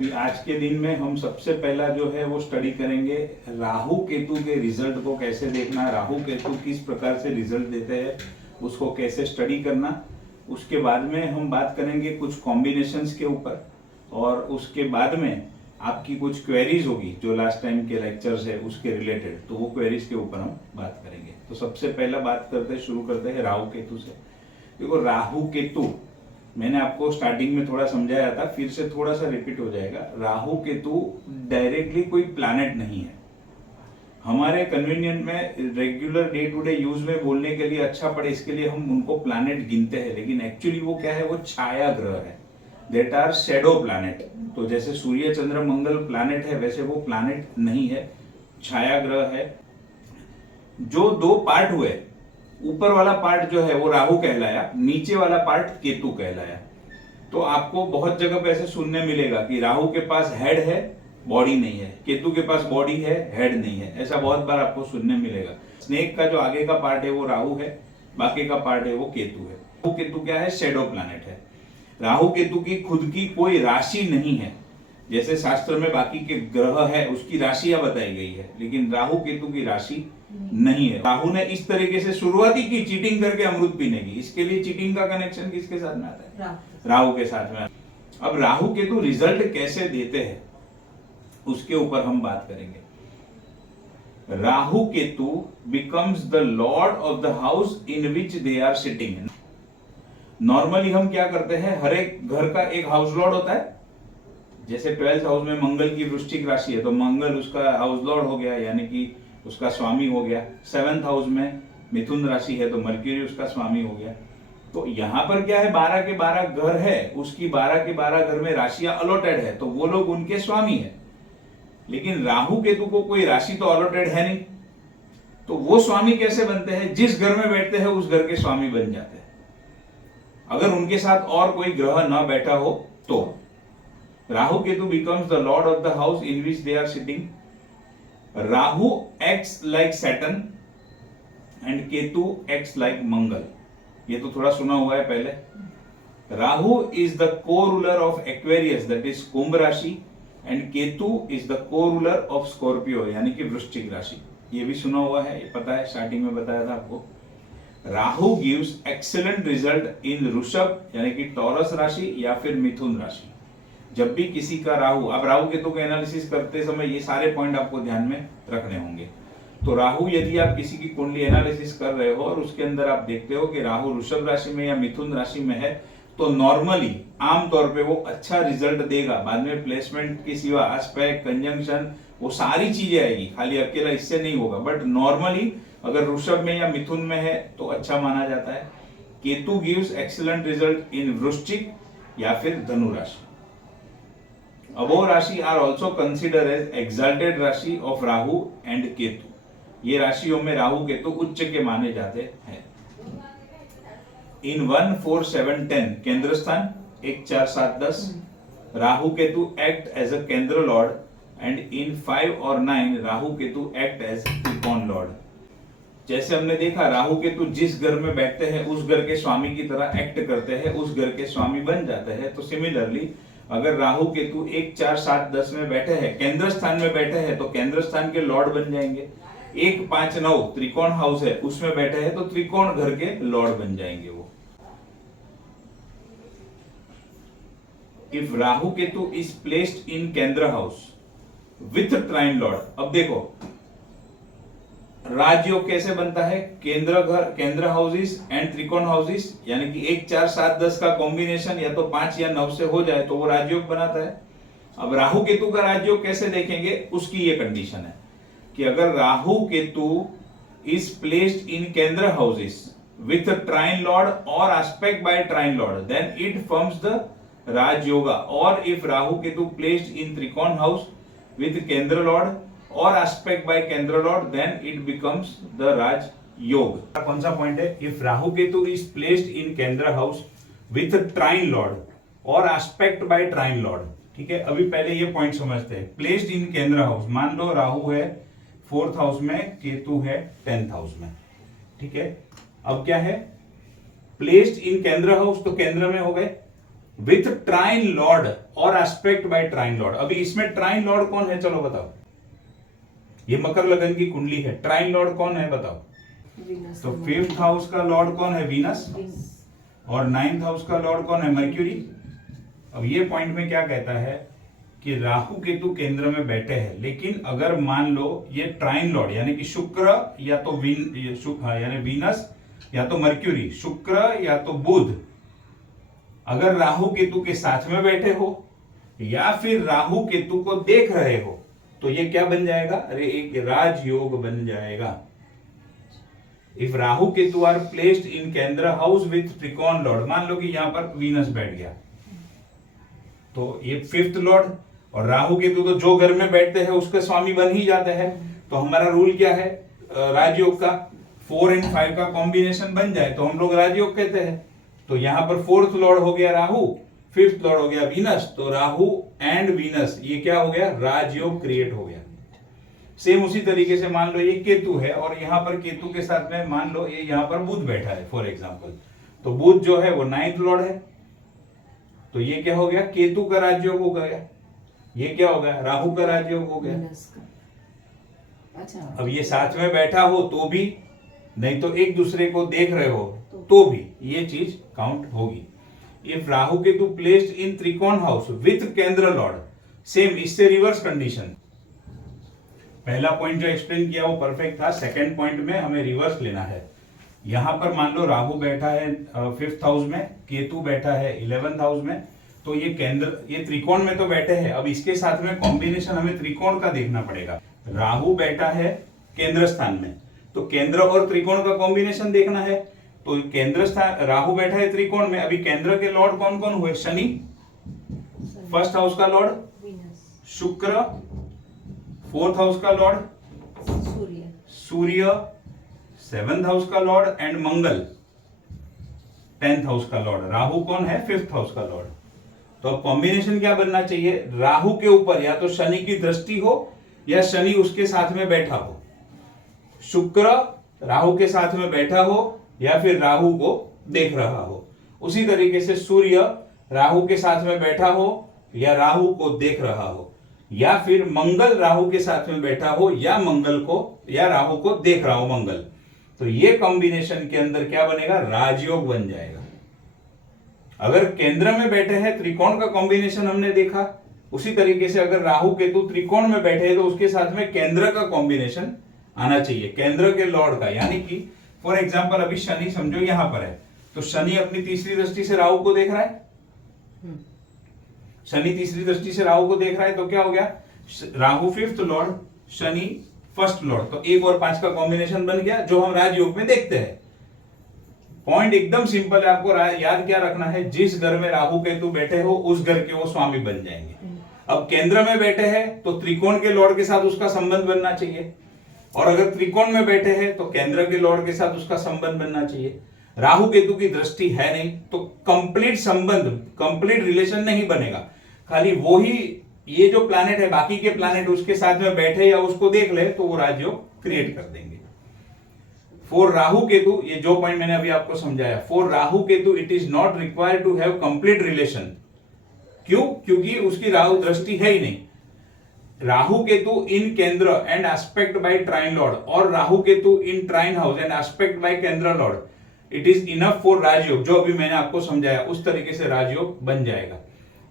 अभी आज के दिन में हम सबसे पहला जो है वो स्टडी करेंगे राहु केतु के रिजल्ट को कैसे देखना, राहु केतु किस प्रकार से रिजल्ट देते हैं उसको कैसे स्टडी करना। उसके बाद में हम बात करेंगे कुछ कॉम्बिनेशंस के ऊपर, और उसके बाद में आपकी कुछ क्वेरीज होगी जो लास्ट टाइम के लेक्चर्स है उसके रिलेटेड, तो वो क्वेरीज के ऊपर हम बात करेंगे। तो सबसे पहला बात करते हैं, शुरू करते हैं राहु केतु से। देखो राहु केतु मैंने आपको स्टार्टिंग में थोड़ा समझाया था, फिर से थोड़ा सा रिपीट हो जाएगा। राहु केतु डायरेक्टली कोई प्लैनेट नहीं है। हमारे कन्वीनियंट में regular day to day use में बोलने के लिए अच्छा पड़े इसके लिए हम उनको प्लैनेट गिनते हैं, लेकिन एक्चुअली वो क्या है, वो छाया ग्रह है। That are shadow planet. तो जैसे सूर्य चंद्र मंगल प्लैनेट है, वैसे वो प्लैनेट नहीं है, छाया ग्रह है। जो दो पार्ट हुए, ऊपर वाला पार्ट जो है वो राहु कहलाया, नीचे वाला पार्ट केतु कहलाया। तो आपको बहुत जगह पे ऐसे सुनने मिलेगा कि राहु के पास हेड है, बॉडी नहीं है, केतु के पास बॉडी है, हेड नहीं है, ऐसा बहुत बार आपको सुनने मिलेगा। स्नेक का जो आगे का पार्ट है वो राहु है, बाकी का पार्ट है वो केतु है। राहु केतु क्या है, शेडो प्लैनेट है। राहु केतु की खुद की कोई राशि नहीं है, जैसे शास्त्र में बाकी के ग्रह है उसकी राशियां बताई गई है, लेकिन राहु केतु की राशि नहीं है। राहु ने इस तरीके से शुरुआती की चीटिंग करके अमृत पीने की, इसके लिए चीटिंग का कनेक्शन किसके साथ में आता है, राहु के साथ में। अब राहु केतु रिजल्ट कैसे देते हैं उसके ऊपर हम बात करेंगे। Rahu Ketu becomes the lord of the house in which they are sitting. Normally हम क्या करते हैं, हर एक घर का एक हाउस लॉर्ड होता है। जैसे 12th हाउस में मंगल की वृश्चिक राशि है तो मंगल उसका हाउस लॉर्ड हो गया, यानी कि उसका स्वामी हो गया। 7th हाउस में मिथुन राशि है तो मर्क्यूरी उसका स्वामी हो गया। तो यहाँ पर क्या है, 12 के 12 घर है, उसकी 12 के 12 घर में राशियां अलॉटेड है, तो वो लोग उनके स्वामी है। लेकिन राहु केतु को कोई राशि तो अलॉटेड है नहीं, तो वो स्वामी कैसे बनते हैं, जिस घर में बैठते हैं उस घर के स्वामी बन जाते हैं, अगर उनके साथ और कोई ग्रह न बैठा हो तो। Rahu Ketu becomes the lord of the house in which they are sitting. Rahu acts like Saturn and Ketu acts like मंगल। ये तो थोड़ा सुना हुआ है पहले। Rahu is the co-ruler of Aquarius, that is कुंभ राशि, and Ketu is the co-ruler of Scorpio, यानी कि वृश्चिक राशि। ये भी सुना हुआ है, ये पता है, स्टार्टिंग में बताया था आपको। Rahu gives excellent result in वृषभ यानी कि टॉरस राशि या फिर मिथुन राशि। जब भी किसी का राहु, अब राहु केतु का एनालिसिस करते समय ये सारे पॉइंट आपको ध्यान में रखने होंगे। तो राहु यदि आप किसी की कुंडली एनालिसिस कर रहे हो और उसके अंदर आप देखते हो कि राहु वृषभ राशि में या मिथुन राशि में है, तो नॉर्मली आमतौर पे वो अच्छा रिजल्ट देगा। बाद में प्लेसमेंट के सिवा एस्पेक्ट, कंजंक्शन, वो सारी चीजें आएगी, खाली अकेला इससे नहीं होगा। बट नॉर्मली अगर वृषभ में या मिथुन में है तो अच्छा माना जाता है। Ketu gives excellent result in Vrishchik या फिर Dhanu rashi. Above rashi are also consider as exalted rashi of Rahu and Ketu. ये राशियों में राहु केतु उच्च के माने जाते हैं। इन 1, 4, 7, 10 केंद्र स्थान 1, 4, 7, 10 Rahu Ketu act as a kendra lord, and in 5 और 9 Rahu Ketu act as trikon lord. जैसे हमने देखा राहु केतु जिस घर में बैठते हैं उस घर के स्वामी की तरह एक्ट करते हैं, उस घर के स्वामी बन जाते हैं। तो सिमिलरली अगर राहु केतु 1, 4, 7, 10 में बैठे हैं, केंद्र स्थान में बैठे हैं, तो केंद्र स्थान के लॉर्ड बन जाएंगे। 1, 5, 9 त्रिकोण हाउस है उसमें बैठे हैं तो त्रिकोण घर के लॉर्ड बन जाएंगे वो। If Rahu Ketu is placed in kendra house with trine Lord. अब देखो राजयोग कैसे बनता है, केंद्र घर, केंद्र हाउसेस एंड त्रिकोण हाउसेस, यानी कि 1, 4, 7, 10 का कॉम्बिनेशन या तो 5 या 9 से हो जाए तो वो राजयोग बनाता है। अब राहु केतु का राजयोग कैसे देखेंगे, उसकी ये कंडीशन है कि अगर Rahu Ketu is placed in kendra houses with trine lord और aspect by trine lord, then it forms the rajyoga. और if Rahu Ketu placed in trikona house with kendra lord और aspect by kendra lord, then it becomes the raj yog. कौन सा पॉइंट है, if Rahu Ketu is placed in kendra house with trine lord और aspect by trine lord. ठीक है, अभी पहले ये पॉइंट समझते हैं। प्लेस्ड इन केंद्र हाउस, मान लो राहु है 4th हाउस में, केतु है 10th हाउस में। ठीक है, अब क्या है, प्लेस्ड इन केंद्र हाउस तो केंद्र में हो गए, विथ ट्राइन लॉर्ड और एस्पेक्ट बाय ट्राइन लॉर्ड। अभी इसमें ट्राइन लॉर्ड कौन है, चलो बताओ। ये मकर लगन की कुंडली है, ट्राइन लॉर्ड कौन है बताओ। तो 5th हाउस का लॉर्ड कौन है, वीनस, और 9th हाउस का लॉर्ड कौन है, मर्क्यूरी। अब ये पॉइंट में क्या कहता है कि राहु केतु केंद्र में बैठे हैं, लेकिन अगर मान लो ये ट्राइन लॉर्ड यानी कि शुक्र या तो यानी वीनस या तो मर्क्यूरी, शुक्र या तो बुध, अगर राहु केतु के साथ में बैठे हो या फिर राहु केतु को देख रहे हो, तो ये क्या बन जाएगा, अरे एक राजयोग बन जाएगा। If Rahu Ketu are placed in kendra house with त्रिकोण लॉर्ड, मान लो कि यहां पर वीनस बैठ गया, तो ये 5th लॉर्ड, और राहु केतु तो जो घर में बैठते हैं उसके स्वामी बन ही जाते हैं। तो हमारा रूल क्या है राजयोग का, 4 और 5 का कॉम्बिनेशन बन जाए तो हम लोग राजयोग कहते हैं। तो यहां पर 4th लॉर्ड हो गया राहु, 5th लॉर्ड हो गया वीनस, तो राहु एंड वीनस ये क्या हो गया, राजयोग क्रिएट हो गया। सेम उसी तरीके से मान लो ये केतु है और यहां पर केतु के साथ में मान लो ये यहां पर बुध बैठा है फॉर एग्जांपल, तो बुध जो है वो 9th लॉर्ड है, तो ये क्या हो गया, केतु का राजयोग हो गया। ये क्या हो गया, राहु का राजयोग हो गया। अच्छा, अब ये साथ में बैठा हो तो भी, नहीं तो एक दूसरे को देख रहे हो तो भी ये चीज काउंट होगी। If Rahu Ketu placed in trikona house with kendra Lord, same इससे रिवर्स कंडीशन। पहला पॉइंट जो एक्सप्लेन किया वो परफेक्ट था, सेकंड पॉइंट में हमें रिवर्स लेना है। यहां पर मान लो राहु बैठा है 5th हाउस में, केतु बैठा है 11th हाउस में, तो ये केंद्र, ये त्रिकोण में तो बैठे हैं। अब इसके साथ में कॉम्बिनेशन हमें त्रिकोण का देखना पड़ेगा। राहु बैठा है केंद्र स्थान में, तो केंद्र और त्रिकोण का कॉम्बिनेशन देखना है। तो केंद्र स्थान, राहु बैठा है त्रिकोण में, अभी केंद्र के लॉर्ड कौन कौन हुए, शनि 1st हाउस का लॉर्ड, शुक्र 4th हाउस का लॉर्ड, सूर्य 7th हाउस का Lord and Mangal 10th house का लॉर्ड। राहु कौन है, 5th हाउस का लॉर्ड। तो अब कॉम्बिनेशन क्या बनना चाहिए, राहु के ऊपर या तो शनि की दृष्टि हो या शनि उसके साथ में बैठा हो, शुक्र राहु के साथ में बैठा हो या फिर राहु को देख रहा हो। उसी तरीके से सूर्य राहु के साथ में बैठा हो या राहु को देख रहा हो, या फिर मंगल राहु के साथ में बैठा हो या मंगल को या राहु को देख रहा हो मंगल। तो ये कॉम्बिनेशन के अंदर क्या बनेगा, राजयोग बन जाएगा। अगर केंद्र में बैठे हैं, त्रिकोण का कॉम्बिनेशन हमने देखा, उसी तरीके से अगर राहु केतु त्रिकोण में बैठे हैं तो उसके साथ में केंद्र का कॉम्बिनेशन आना चाहिए, केंद्र के लॉर्ड का। यानी कि फॉर एग्जांपल अभी शनि समझो यहां पर है, तो शनि अपनी तीसरी दृष्टि से राहु को देख रहा है, शनि तीसरी दृष्टि से राहु को देख रहा है, तो क्या हो गया, Rahu 5th Lord, Shani 1st Lord, तो 1 और 5 का कॉम्बिनेशन बन गया जो हम राजयोग में देखते हैं। पॉइंट एकदम सिंपल है, आपको याद क्या रखना है, जिस घर में राहु केतु बैठे हो उस घर के वो स्वामी बन जाएंगे। अब केंद्र में बैठे हैं तो त्रिकोण के लॉर्ड के साथ उसका संबंध बनना चाहिए, और अगर त्रिकोण में बैठे हैं तो केंद्र के लॉर्ड के साथ उसका संबंध बनना चाहिए। राहु केतु की दृष्टि है नहीं तो कंप्लीट संबंध, कंप्लीट रिलेशन नहीं बनेगा। खाली वो ही, ये जो प्लैनेट है, बाकी के प्लैनेट उसके साथ में बैठे या उसको देख ले तो वो राजयोग क्रिएट कर देंगे। फॉर राहु केतु, ये जो पॉइंट मैंने अभी आपको समझाया, for Rahu Ketu it is not required to have complete relation. क्यों, क्योंकि उसकी राहु दृष्टि है ही नहीं। Rahu Ketu in kendra and aspect by trine lord, और Rahu Ketu in trine house and aspect by kendra lord, it is enough for rajyog. जो अभी मैंने आपको समझाया उस तरीके से राजयोग बन जाएगा।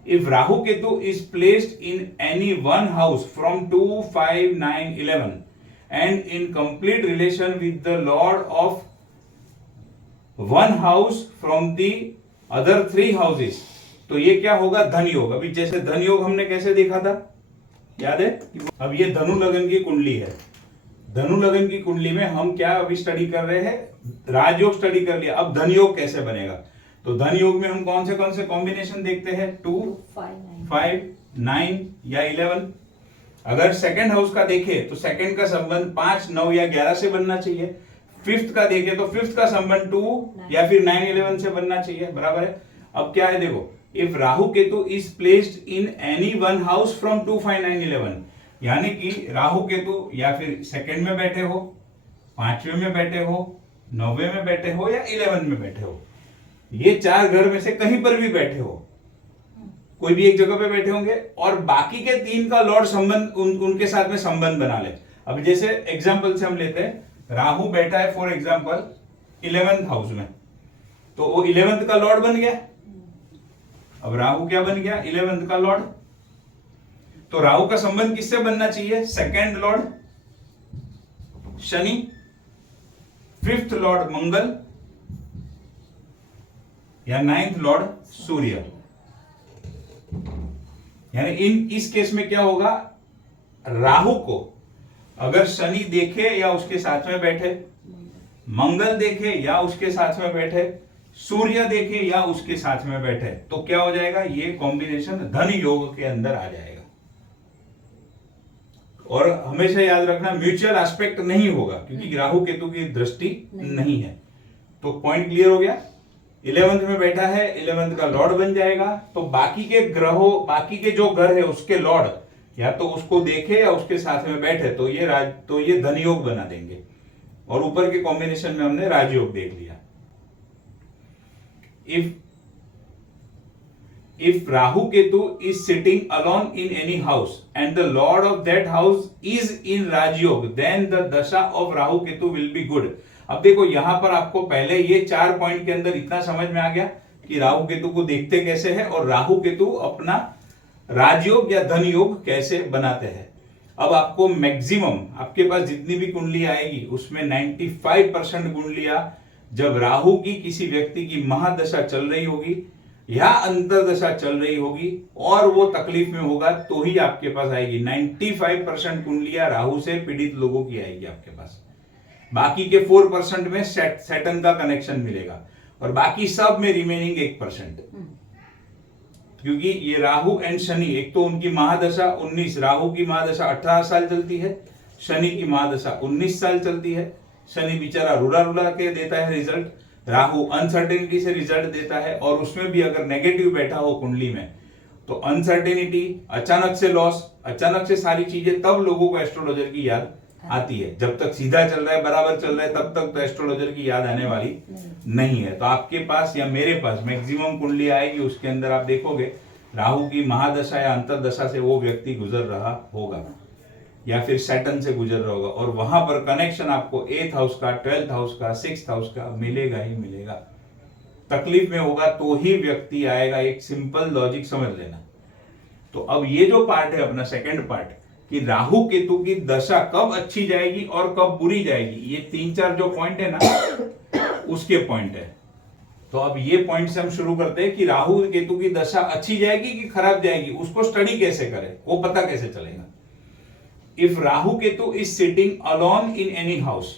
If Rahu Ketu is placed in any one house from 2, 5, 9, 11 and in complete relation with the lord of one house from the other 3 houses, तो ये क्या होगा, धन योग। अभी जैसे धन योग हमने कैसे देखा था, याद है। अब ये धनु लगन की कुंडली है, धनु लगन की कुंडली में हम क्या अभी स्टडी कर रहे हैं, राजयोग स्टडी कर लिया। अब धन योग कैसे बनेगा, तो धन योग में हम कौन से कॉम्बिनेशन देखते हैं, 2, 5, 9 या 11। अगर सेकंड हाउस का देखे तो सेकंड का संबंध 5, 9 या 11 से बनना चाहिए। 5th का देखे तो 5th का संबंध 2 या फिर 9, 11 से बनना चाहिए, बराबर है। अब क्या है देखो, if Rahu Ketu is placed in any one house from 2, 5, 9, 11, यानी कि राहु केतु या फिर सेकंड में बैठे हो, 5वें में बैठे हो, 9वें में बैठे हो या 11 में बैठे हो, ये 4 घर में से कहीं पर भी बैठे हो, कोई भी एक जगह पे बैठे होंगे और बाकी के 3 का लॉर्ड संबंध उनके साथ में संबंध बना ले। अब जैसे एग्जांपल से हम लेते हैं, राहु बैठा है फॉर एग्जांपल 11th हाउस में, तो वो 11th का लॉर्ड बन गया। अब राहु क्या बन गया? 11th का लॉर्ड। तो राहु का संबंध किससे बनना चाहिए? Second lord Shani, 5th lord Mangal या 9th लॉर्ड सूर्य। यानी इस केस में क्या होगा, राहु को अगर शनि देखे या उसके साथ में बैठे, मंगल देखे या उसके साथ में बैठे, सूर्य देखे या उसके साथ में बैठे, तो क्या हो जाएगा? ये कॉम्बिनेशन धन योग के अंदर आ जाएगा। और हमेशा याद रखना म्यूचुअल एस्पेक्ट नहीं होगा, क्योंकि राहु केतु की दृष्टि नहीं है। तो पॉइंट क्लियर हो गया। 11th में बैठा है, 11th का लॉर्ड बन जाएगा, तो बाकी के ग्रहों, बाकी के जो घर है उसके लॉर्ड या तो उसको देखे या उसके साथ में बैठे, तो ये धन योग बना देंगे। और ऊपर के कॉम्बिनेशन में हमने राजयोग देख लिया। If Rahu Ketu is sitting alone in any house and the lord of that house is in Rajyog, then the dasha of Rahu Ketu will be good. अब देखो यहां पर आपको पहले ये 4 पॉइंट के अंदर इतना समझ में आ गया कि राहु केतु को देखते कैसे है और राहु केतु अपना राजयोग या धन योग कैसे बनाते हैं। अब आपको मैक्सिमम आपके पास जितनी भी कुंडली आएगी उसमें 95% कुंडलियां जब राहु की किसी व्यक्ति की महादशा चल रही होगी या अंतरदशा चल रही होगी और वो तकलीफ में होगा तो ही आपके पास आएगी। 95% कुंडलियां राहु से पीड़ित लोगों की आएगी आपके पास। बाकी के 4% में सैटर्न का कनेक्शन मिलेगा और बाकी सब में रिमेनिंग 1%। क्योंकि ये राहु एंड शनि, एक तो उनकी महादशा 19, राहु की महादशा 18 साल चलती है, शनि की महादशा 19 साल चलती है। शनि बेचारा रुला के देता है रिजल्ट, राहु अनसर्टेनिटी से रिजल्ट देता है, और उसमें भी अगर नेगेटिव बैठा हो कुंडली में तो अनसर्टेनिटी, अचानक से लॉस, अचानक से सारी चीजें, तब लोगों को एस्ट्रोलॉजर की याद आती है। जब तक सीधा चल रहा है, बराबर चल रहा है, तब तक तो एस्ट्रोलॉजर की याद आने वाली नहीं है। तो आपके पास या मेरे पास मैक्सिमम कुंडली आएगी, उसके अंदर आप देखोगे राहु की महादशा या अंतरदशा से वो व्यक्ति गुजर रहा होगा या फिर सैटर्न से गुजर रहा होगा, और वहां पर कनेक्शन आपको 8th हाउस का, 12th हाउस का, 6th हाउस का मिलेगा ही मिलेगा। तकलीफ में होगा तो ही व्यक्ति आएगा, एक सिंपल लॉजिक समझ लेना। तो अब ये जो पार्ट है अपना सेकंड पार्ट, कि राहु केतु की दशा कब अच्छी जाएगी और कब बुरी जाएगी, ये 3-4 जो पॉइंट है ना उसके पॉइंट है। तो अब ये पॉइंट से हम शुरू करते हैं कि राहु केतु की दशा अच्छी जाएगी कि खराब जाएगी, उसको स्टडी कैसे करें, वो पता कैसे चलेगा। If Rahu Ketu is sitting alone in any house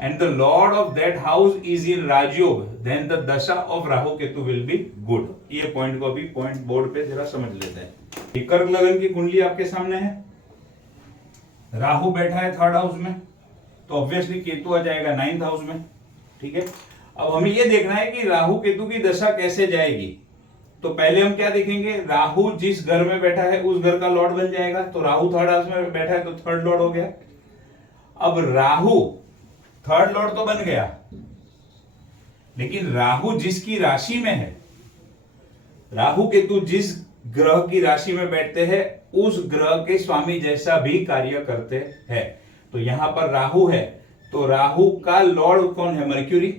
and the lord of that house is in Rajyog, then the dasha of Rahu Ketu will be good. ये पॉइंट को अभी पॉइंट बोर्ड पे जरा समझ लेते हैं। कर्क लगन की कुंडली आपके सामने है, राहु बैठा है 3rd हाउस में, तो ऑब्वियसली केतु आ जाएगा 9th हाउस में। ठीक है, अब हमें ये देखना है कि राहु केतु की दशा कैसे जाएगी। तो पहले हम क्या देखेंगे, राहु जिस घर में बैठा है उस घर का लॉर्ड बन जाएगा। तो राहु 3rd हाउस में बैठा है तो 3rd लॉर्ड हो गया। अब राहु 3rd लॉर्ड तो बन गया, लेकिन राहु जिसकी राशि में है, राहु केतु जिस ग्रह की राशि में बैठते हैं उस ग्रह के स्वामी जैसा भी कार्य करते हैं। तो यहां पर राहु है, तो राहु का लॉर्ड कौन है? मर्क्यूरी।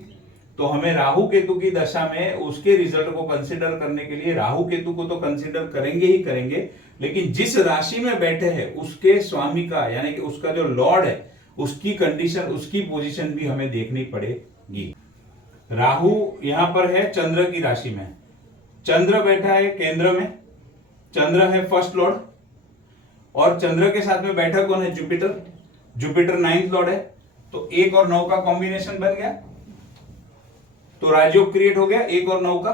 तो हमें राहु केतु की दशा में उसके रिजल्ट को कंसीडर करने के लिए राहु केतु को तो कंसीडर करेंगे ही करेंगे, लेकिन जिस राशि में बैठे हैं उसके स्वामी का, यानी कि उसका जो लॉर्ड है, उसकी कंडीशन, उसकी पोजीशन भी हमें देखनी पड़ेगी। राहु यहां पर है चंद्र की राशि में, चंद्र बैठा है केंद्र में, चंद्र है 1st लॉर्ड, और चंद्र के साथ में बैठा कौन है? जुपिटर। जुपिटर 9th लॉर्ड है, तो 1 और 9 का कॉम्बिनेशन बन गया, तो राजयोग क्रिएट हो गया 1 और 9 का।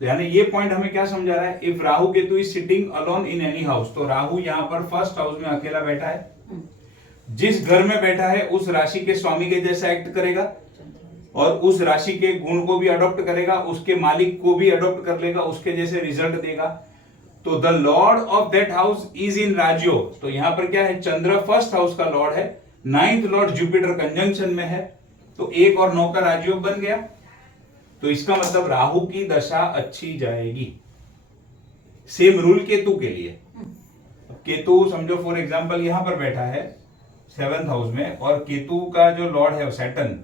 तो यानी ये पॉइंट हमें क्या समझा रहा है, if Rahu Ketu is sitting alone in any house, तो राहु यहां पर 1st हाउस में अकेला बैठा है, जिस घर में बैठा है उस राशि के स्वामी के जैसा एक्ट करेगा और उस राशि के गुण को भी अडॉप्ट करेगा, उसके मालिक को भी अडॉप्ट कर लेगा, उसके जैसे रिजल्ट देगा। तो the lord of that house is in rajyog. तो यहां पर क्या है, चंद्र 1st हाउस का लॉर्ड है, 9th लॉर्ड जुपिटर कंजंक्शन में है, तो 1 और 9 का राजयोग बन गया। तो इसका मतलब राहु की दशा अच्छी जाएगी। सेम रूल केतु के लिए। केतु समझो फॉर एग्जांपल यहां पर बैठा है 7th हाउस में, और केतु का जो लॉर्ड है सैटर्न,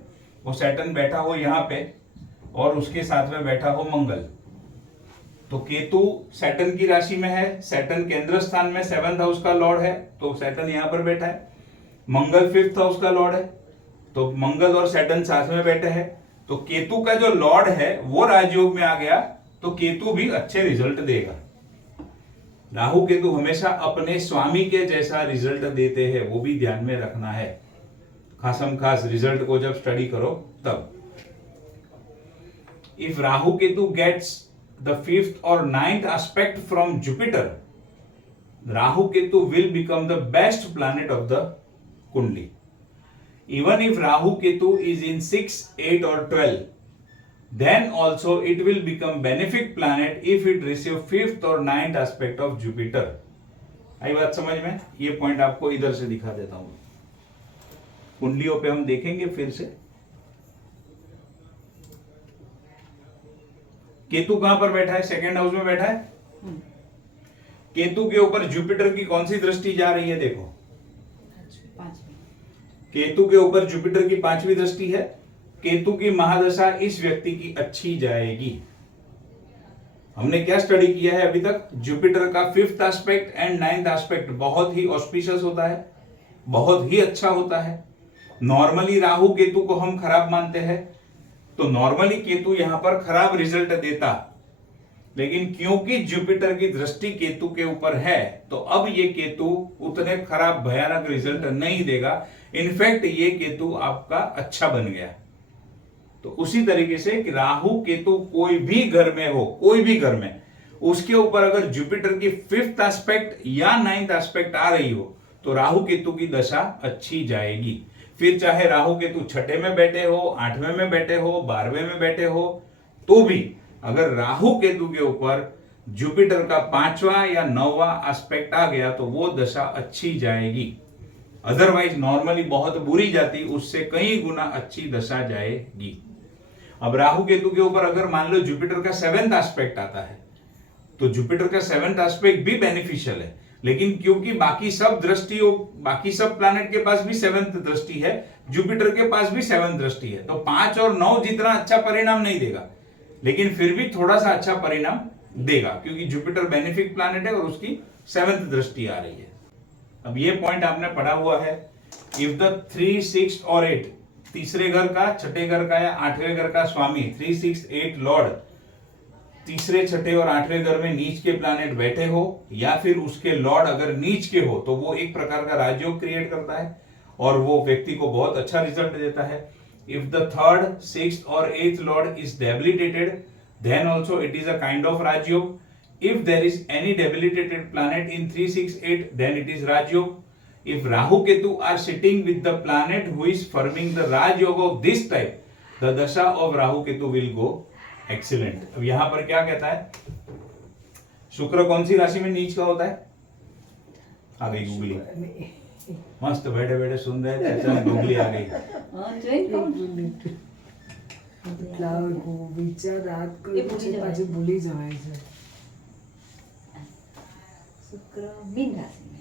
वो सैटर्न बैठा हो यहाँ पे और उसके साथ में बैठा हो मंगल। तो केतु सैटर्न की राशि में है, सैटर्न केंद्र स्थान में 7th हाउस का लॉर्ड है, तो सैटर्न यहां पर बैठा है। मंगल 5th हाउस का लॉर्ड है, तो मंगल और सैटर्न साथ में बैठे हैं। तो केतु का जो लॉर्ड है वो राजयोग में आ गया, तो केतु भी अच्छे रिजल्ट देगा। राहु केतु हमेशा अपने स्वामी के जैसा रिजल्ट देते हैं, वो भी ध्यान में रखना है। खासम खास रिजल्ट को जब स्टडी करो तब। If Rahu Ketu gets the 5th और 9th aspect from Jupiter, Rahu Ketu will become the best planet of the kundli. Even if Rahu Ketu is in 6, 8 or 12, then also it will become benefic planet if it receive 5th or 9th aspect of Jupiter. आई बात समझ में? ये point आपको इधर से दिखा देता हूं, कुंडलियों पे हम देखेंगे फिर से। केतु कहां पर बैठा है? 2nd हाउस में बैठा है। केतु के ऊपर जुपिटर की कौन सी दृष्टि जा रही है? देखो, केतु के ऊपर जुपिटर की 5वीं दृष्टि है। केतु की महादशा इस व्यक्ति की अच्छी जाएगी। हमने क्या स्टडी किया है अभी तक? जुपिटर का 5th aspect and 9th aspect बहुत ही ऑस्पिशियस होता है, बहुत ही अच्छा होता है। नॉर्मली राहु केतु को हम खराब मानते हैं, तो नॉर्मली केतु यहां पर खराब रिजल्ट देता, लेकिन क्योंकि जुपिटर की दृष्टि केतु के ऊपर है, तो अब ये केतु उतने खराब भयानक रिजल्ट नहीं देगा। इनफैक्ट ये केतु आपका अच्छा बन गया। तो उसी तरीके से कि राहु केतु कोई भी घर में हो, कोई भी घर में, उसके ऊपर अगर जुपिटर की 5th एस्पेक्ट या 9th एस्पेक्ट आ रही हो, तो राहु केतु की दशा अच्छी जाएगी। फिर चाहे राहु केतु 6ठे में बैठे हो, 8वें में बैठे हो, 12वें में बैठे हो, तो भी अगर राहु केतु के ऊपर जुपिटर का 5वां या 9वां एस्पेक्ट आ गया, तो वो दशा अच्छी जाएगी। अदरवाइज नॉर्मली बहुत बुरी जाती, उससे कई गुना अच्छी दशा जाएगी। अब राहु केतु के ऊपर अगर मान लो जुपिटर का 7th एस्पेक्ट आता है, तो जुपिटर का 7th एस्पेक्ट भी बेनिफिशियल है, लेकिन क्योंकि बाकी सब दृष्टियों, बाकी सब प्लैनेट के पास भी 7th दृष्टि है, जुपिटर के पास भी 7th दृष्टि है, तो 5 और 9 जितना अच्छा परिणाम नहीं देगा, लेकिन फिर भी थोड़ा सा अच्छा परिणाम देगा, क्योंकि जुपिटर बेनिफिक प्लैनेट है और उसकी 7th दृष्टि आ रही है। अब ये पॉइंट आपने पढ़ा हुआ है, इफ द 3, 6 और 8 तीसरे घर का, 6ठे घर का या 8वें घर का स्वामी 3, 6, 8 लॉर्ड तीसरे, 6ठे और 8वें घर में नीच के प्लैनेट बैठे हो, या फिर उसके लॉर्ड अगर नीच के हो, तो वो एक प्रकार का राजयोग क्रिएट करता है और वो व्यक्ति को बहुत अच्छा रिजल्ट देता है। इफ द 3rd, 6th और 8th lord is debilitated, then also it is a kind of rajyog. If there is any debilitated planet in 3, 6, 8, then it is Raj Yoga. If Rahu Ketu are sitting with the planet who is forming the Raj Yoga of this type, the dasha of Rahu Ketu will go excellent. अब यहाँ पर क्या कहता है? शुक्र कौन सी राशि में नीच का होता है? आ गई गूगली, मस्त बैठे बैठे सुन रहे थे, अचानक गूगली आ गई। रात को भूली जवाय છે। शुक्र मीन राशि में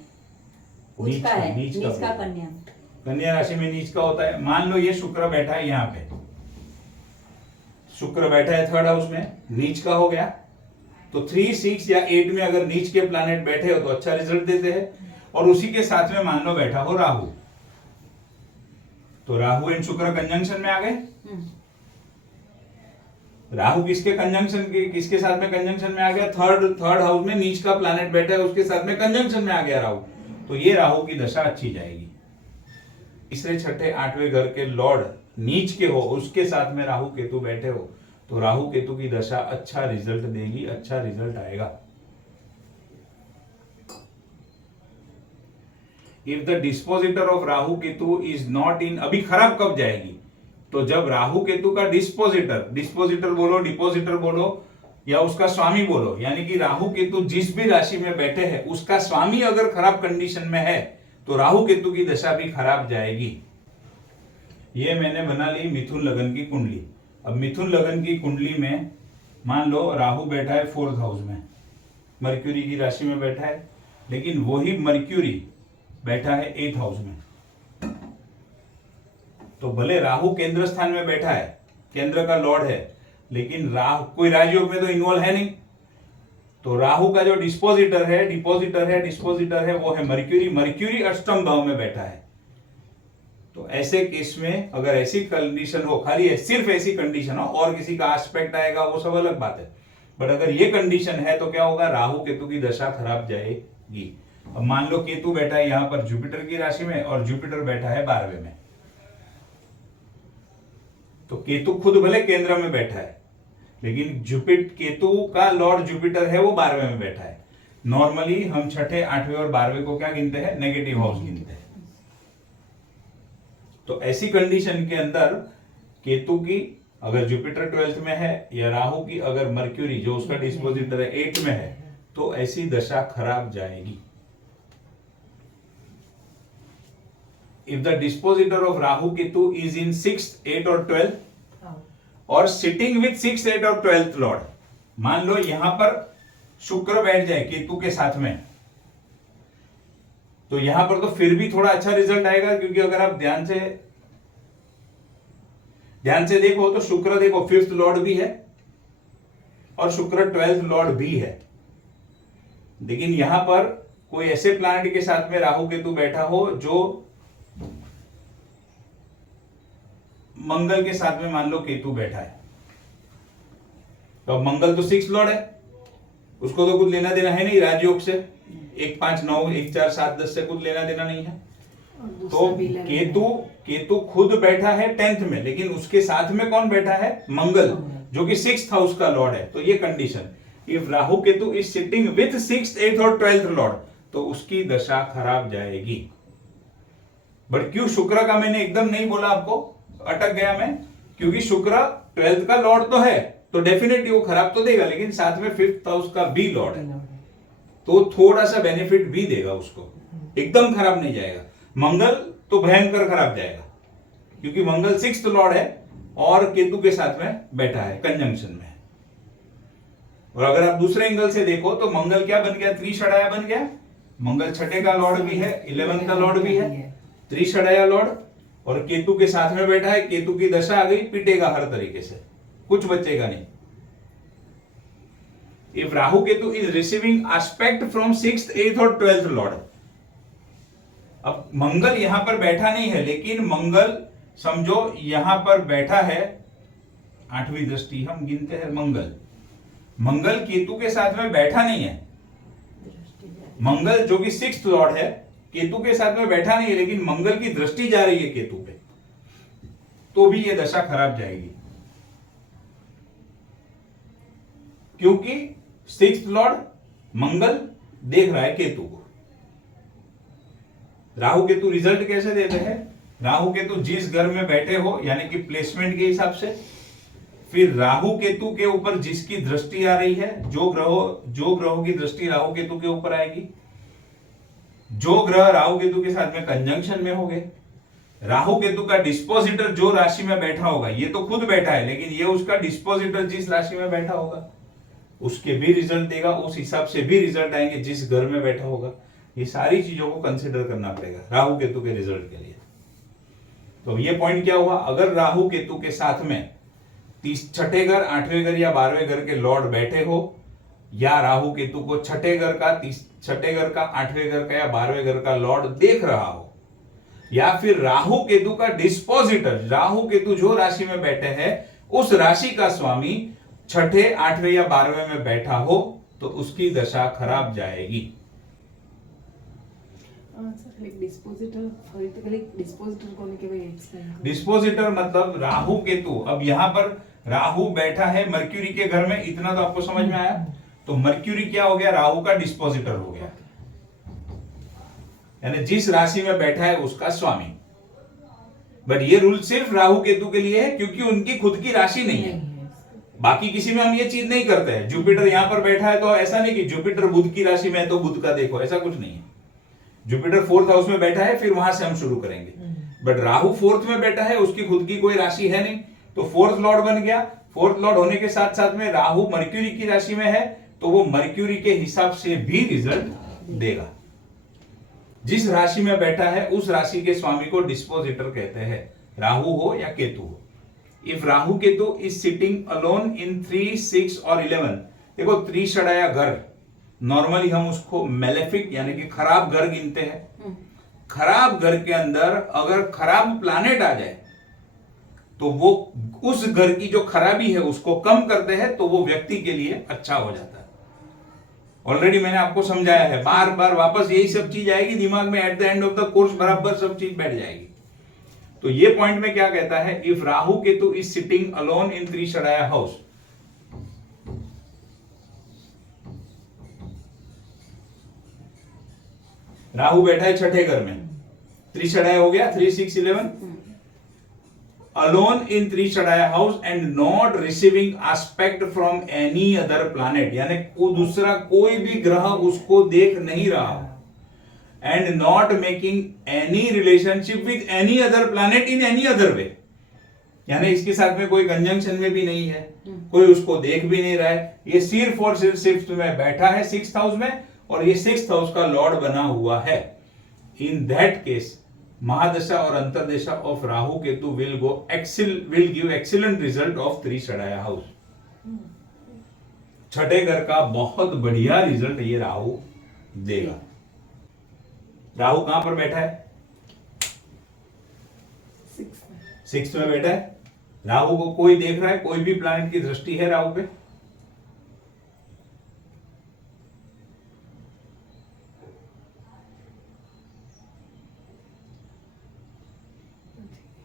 उच्च का है, नीच का कन्या में, कन्या राशि में नीच का होता है। मान लो ये शुक्र बैठा है यहाँ पे, शुक्र बैठा है 3rd हाउस में, नीच का हो गया, तो 3, 6 या 8 में अगर नीच के प्लैनेट बैठे हो तो अच्छा रिजल्ट देते हैं। और उसी के साथ में मान लो बैठा हो राहु, तो राहु एंड शुक्र कंजंक्शन में आ गए। राहु किसके कंजंक्शन के, किसके साथ में कंजंक्शन में आ गया? 3rd हाउस में नीच का प्लैनेट बैठा है, उसके साथ में कंजंक्शन में आ गया राहु, तो ये राहु की दशा अच्छी जाएगी। तीसरे, 6ठे, 8वें घर के लॉर्ड नीच के हो, उसके साथ में राहु केतु बैठे हो, तो राहु केतु की दशा अच्छा रिजल्ट देगी, अच्छा रिजल्ट आएगा। If the dispositor of Rahu Ketu is not in, अभी खराब कब जाएगी? तो जब राहु केतु का डिस्पोजिटर, डिस्पोजिटर बोलो, डिपोजिटर बोलो, या उसका स्वामी बोलो, यानी कि राहु केतु जिस भी राशि में बैठे हैं उसका स्वामी अगर खराब कंडीशन में है, तो राहु केतु की दशा भी खराब जाएगी। ये मैंने बना ली मिथुन लगन की कुंडली। अब मिथुन लगन की कुंडली में मान लो राहु बैठा है 4th हाउस में, मर्क्यूरी की राशि में बैठा है, लेकिन वही मर्क्यूरी बैठा है 8th हाउस में। तो भले राहु केंद्र स्थान में बैठा है, केंद्र का लॉर्ड है, लेकिन राहु कोई राजयोग में तो इन्वॉल्व है नहीं। तो राहु का जो डिस्पोजिटर है वो है मर्क्यूरी। मर्क्यूरी अष्टम भाव में बैठा है। तो ऐसे केस में अगर ऐसी कंडीशन हो, खाली सिर्फ ऐसी कंडीशन हो और किसी का एस्पेक्ट आएगा वो सब अलग बात है, बट अगर ये कंडीशन है तो क्या होगा, राहु केतु की दशा खराब जाएगी। अब मान लो केतु बैठा है यहां पर जुपिटर की राशि में और जुपिटर बैठा है 12वें में। तो केतु खुद भले केंद्र में बैठा है, लेकिन केतु का लॉर्ड जुपिटर है वो 12वें में बैठा है। नॉर्मली हम छठे, 8वें और 12वें को क्या गिनते हैं, नेगेटिव हाउस गिनते हैं। तो ऐसी कंडीशन के अंदर केतु की अगर जुपिटर 12th में है या राहु की अगर मर्क्यूरी जो उसका डिस्पोजिटर है 8 में है, तो ऐसी दशा खराब जाएगी। If the dispositor of Rahu Ketu is in 6th, 8th और 12th और सिटिंग विथ 6th, 8th और 12th लॉर्ड, मान लो यहां पर शुक्र बैठ जाए केतु के साथ में, तो यहां पर तो फिर भी थोड़ा अच्छा रिजल्ट आएगा, क्योंकि अगर आप ध्यान से देखो तो शुक्र देखो 5th लॉर्ड भी है और शुक्र 12th लॉर्ड भी है। लेकिन यहां पर कोई ऐसे प्लैनेट के साथ में राहु केतु बैठा हो जो मंगल के साथ में, मान लो केतु बैठा है, तो अब मंगल तो 6th लॉर्ड है, उसको तो कुछ लेना देना है नहीं राजयोग से, 1 5 9 1 4 7 10 से कुछ लेना देना नहीं है। तो केतु खुद बैठा है 10th में, लेकिन उसके साथ में कौन बैठा है, मंगल, जो कि 6th हाउस का लॉर्ड है। तो ये condition, if Rahu Ketu is sitting with 6th, 8th और 12th लॉर्ड, तो उसकी दशा खराब जाएगी। बट क्यों शुक्र का मैंने एकदम नहीं बोला, आपको अटक गया मैं, क्योंकि शुक्र 12th का लॉर्ड तो है, तो डेफिनेटली वो खराब तो देगा, लेकिन साथ में 5th हाउस का भी लॉर्ड है, तो थोड़ा सा बेनिफिट भी देगा उसको, एकदम खराब नहीं जाएगा। मंगल तो भयंकर खराब जाएगा, क्योंकि मंगल 6th लॉर्ड है और केतु के साथ में बैठा है, कंजंक्शन में। और अगर आप दूसरे एंगल से देखो तो मंगल क्या बन गया, त्रिषडाया बन गया। मंगल छठे का लॉर्ड भी है, 11th का लॉर्ड भी है, त्रिषडाया लॉर्ड, और केतु के साथ में बैठा है। केतु की दशा आ गई, पिटेगा हर तरीके से, कुछ बचेगा नहीं। If Rahu Ketu is receiving aspect from 6th, 8th और 12th लॉर्ड, अब मंगल यहां पर बैठा नहीं है, लेकिन मंगल समझो यहां पर बैठा है, 8वीं दृष्टि हम गिनते हैं मंगल केतु के साथ में बैठा नहीं है। मंगल जो कि 6th लॉर्ड है, केतु के साथ में बैठा नहीं है, लेकिन मंगल की दृष्टि जा रही है केतु पे, तो भी यह दशा खराब जाएगी, क्योंकि 6th लॉर्ड मंगल देख रहा है केतु को। राहु केतु रिजल्ट कैसे देते हैं, राहु केतु जिस घर में बैठे हो, यानी कि प्लेसमेंट के हिसाब से, फिर राहु केतु के ऊपर जिसकी दृष्टि आ रही है, जो ग्रहों की दृष्टि राहु केतु के ऊपर आएगी, जो ग्रह राहु केतु के साथ में कंजंक्शन में होंगे, राहु केतु का डिस्पोजिटर जो राशि में बैठा होगा, ये तो खुद बैठा है, लेकिन ये उसका डिस्पोजिटर जिस राशि में बैठा होगा उसके भी रिजल्ट देगा, उस हिसाब से भी रिजल्ट आएंगे जिस घर में बैठा होगा। ये सारी चीजों को कंसिडर करना पड़ेगा राहु केतु के रिजल्ट के लिए। तो ये पॉइंट क्या हुआ, अगर राहु केतु के साथ में छठे घर, 8वें घर या 12वें घर के लॉर्ड बैठे हो, या राहु केतु को छठे घर का, 8वें घर का या 12वें घर का लॉर्ड देख रहा हो, या फिर राहु केतु का डिस्पोजिटर, राहु केतु जो राशि में बैठे हैं उस राशि का स्वामी छठे, 8वें या 12वें में बैठा हो, तो उसकी दशा खराब जाएगी। डिस्पोजिटर मतलब राहु केतु, अब यहां पर राहु बैठा है मर्क्यूरी के घर में, इतना तो आपको समझ में आया। तो मर्क्यूरी क्या हो गया, राहु का डिस्पोजिटर हो गया, यानी जिस राशि में बैठा है उसका स्वामी। बट ये रूल सिर्फ राहु केतु के लिए है, क्योंकि उनकी खुद की राशि नहीं है। बाकी किसी में हम ये चीज नहीं करते हैं। जुपिटर यहां पर बैठा है तो ऐसा नहीं कि जुपिटर बुध की राशि में है तो बुध का देखो, ऐसा कुछ नहीं है। जुपिटर 4th हाउस में बैठा है, फिर वहां से हम शुरू करेंगे। बट राहु 4th में बैठा है, उसकी खुद की कोई राशि है नहीं, तो 4th लॉर्ड बन गया। 4th लॉर्ड होने के साथ साथ में राहु मर्क्यूरी की राशि में है, तो वो मर्क्यूरी के हिसाब से भी रिजल्ट देगा। जिस राशि में बैठा है उस राशि के स्वामी को डिस्पोजिटर कहते हैं, राहु हो या केतु हो। If Rahu Ketu is sitting alone इन 3, 6 और 11, देखो त्रिशड़ाया घर नॉर्मली हम उसको मेलेफिक यानी कि खराब घर गिनते हैं। खराब घर के अंदर अगर खराब प्लैनेट आ जाए तो वो उस घर की जो खराबी है उसको कम करते हैं, तो वो व्यक्ति के लिए अच्छा हो जाता है। ऑलरेडी मैंने आपको समझाया है, बार बार वापस यही सब चीज आएगी दिमाग में, at the end of the course बराबर सब चीज बैठ जाएगी। तो ये पॉइंट में क्या कहता है, if Rahu Ketu is sitting alone in trishadaya house, Rahu बैठा है छठे घर में, त्रिशड़ाया हो गया 3, 6, 11, alone in trishadaya house and not receiving aspect from any other planet, यानी दूसरा कोई भी ग्रह उसको देख नहीं रहा, and not making any relationship with any other planet in any other way, यानी इसके साथ में कोई कंजंक्शन में भी नहीं है, कोई उसको देख भी नहीं रहा है, ये सिर्फ और सिर्फ 6th में बैठा है, 6th हाउस में, और ये 6th हाउस का लॉर्ड बना हुआ है। इन दैट केस महादशा और antardasha of Rahu Ketu will give excellent result of trishadaya house. छठे घर का बहुत बढ़िया रिजल्ट ये राहु देगा। राहु कहां पर बैठा है, 6th में बैठा है। राहु को कोई देख रहा है, कोई भी प्लैनेट की दृष्टि है राहु पे,